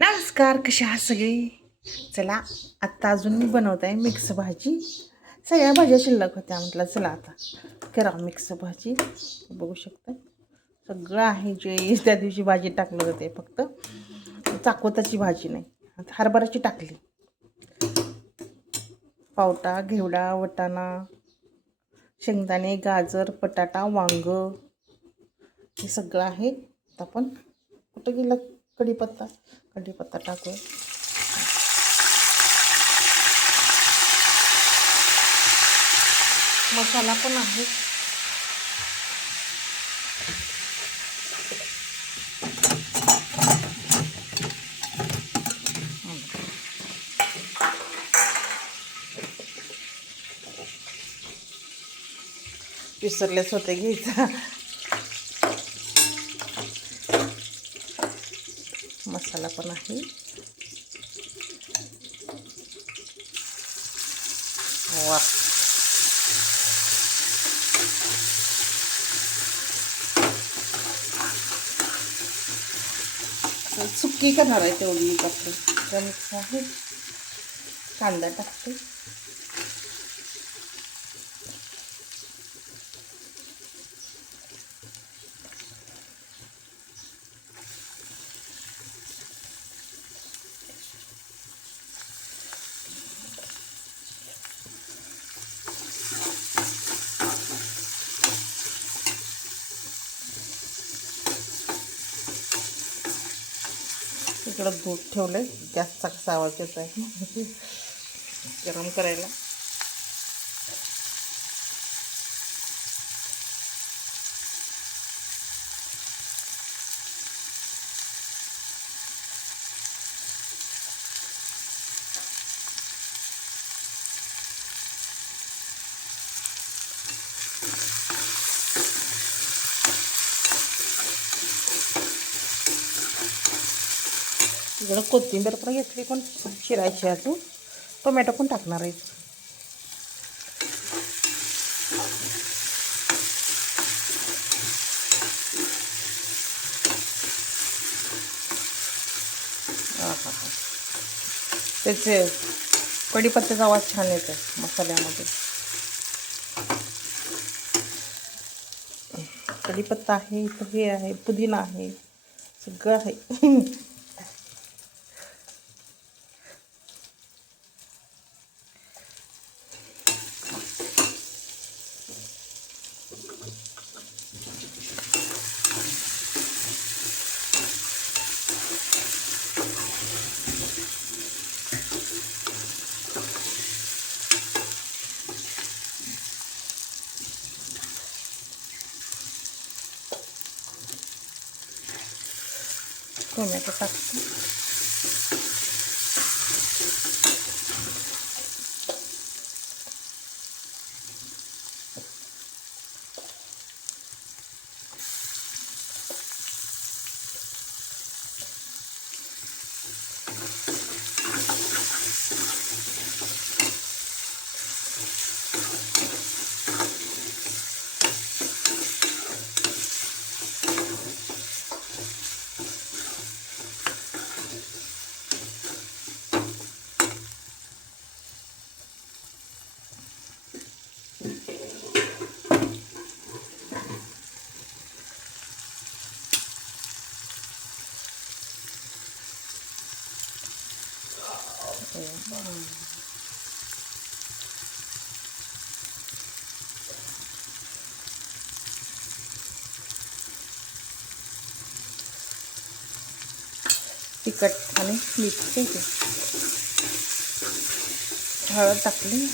नमस्कार, कशा आहात सगळी? चला, आत्ता अजून मी बनवत आहे मिक्स भाजी. सगळ्या भाज्या शिल्लक होत्या, म्हटलं चला आता करा मिक्स भाजी. बघू शकता सगळं आहे जे त्या दिवशी भाजी टाकलं होते, फक्त चाकोताची भाजी नाही, हरभऱ्याची टाकली. पावटा, घेवडा, वटाणा, शेंगदाणे, गाजर, बटाटा, वांग हे सगळं आहे. आता आपण कुठं गेला कढीपत्ता टाकूया. मसाला पण आहे. विसरलेच होते घ्यायचा. मसाला पण आहे. वा, सुक्की करणार आहे तेवढी टाकते. मिक्स आहे. कांदा टाकते. इकडं दूध ठेवलंय, गॅसचा कसा आवाज येत आहे गरम करायला. इकडं कोथिंबीर पण घेतली, पण चिरायची अजून. टोमॅटो पण टाकणार आहे. त्याचे कढीपत्त्याचा आवाज छान येतो मसाल्यामध्ये. कढीपत्ता आहे, इथं हे आहे, पुदिना आहे, सगळं आहे. टोमॅटो टाकते. तिखट आणि मीठ घ्यायचे. हळद टाकली.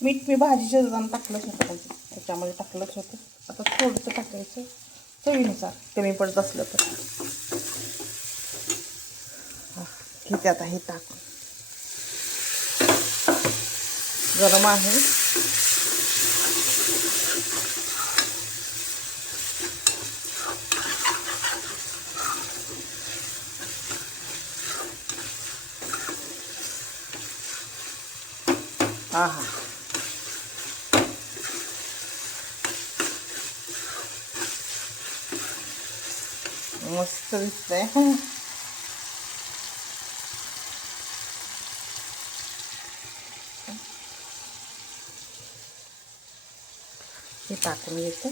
मीठ मी भाजीच्या दुधानं टाकलंच होतं, त्याच्यामध्ये टाकलंच होतं. आता थोडंसं टाकायचं चवीनुसार, कमी पडत असलं तर. घेते आता हे टाकून. गरम आहे. आहा, मस्त दिसतंय. हे टाकून घेते.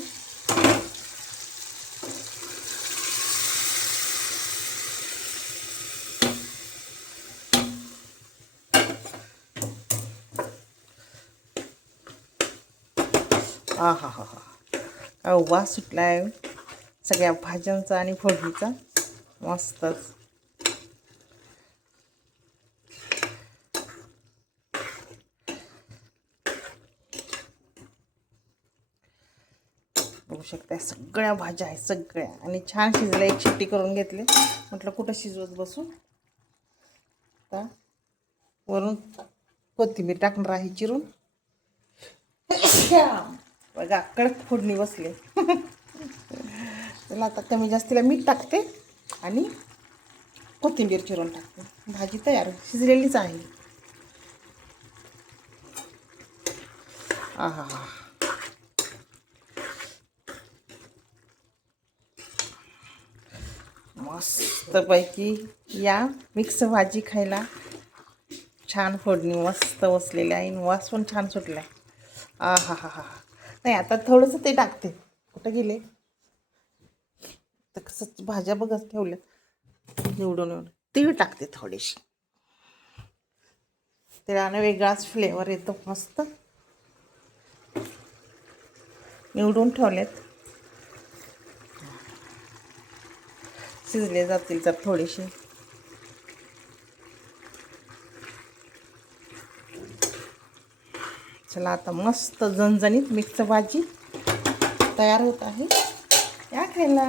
आहा हा हा, वास सुटलाय सगळ्या भाज्यांचा आणि फोडणीचा. मस्तच. बघू शकता सगळ्या भाज्या आहेत सगळ्या, आणि छान शिजल्या. एक शिट्टी करून घेतली. म्हटलं कुठं शिजवत बसू. आता वरून कोथिंबीर टाकणार आहे चिरून. बघा कडक फोडणी बसले. चला आता कमी जास्तीला मीठ टाकते आणि कोथिंबीर चिरून टाकते. भाजी तयार शिजलेलीच आहे. आहा, मस्तपैकी या मिक्स भाजी खायला. छान फोडणी मस्त बसलेली आहे. वास पण छान सुटला. आहा हा हा. नाही आता थोडंसं ते टाकते. कुठं गेले तर कसं भाज्या बघत ठेवल्या निवडून. तीळ टाकते थोडीशी. तिळानं वेगळाच फ्लेवर येतो मस्त. निवडून ठेवलेत, शिजले जातील तर थोडीशी. चला आता मस्त झणझणीत मिक्स भाजी तयार होत आहे. या खायला.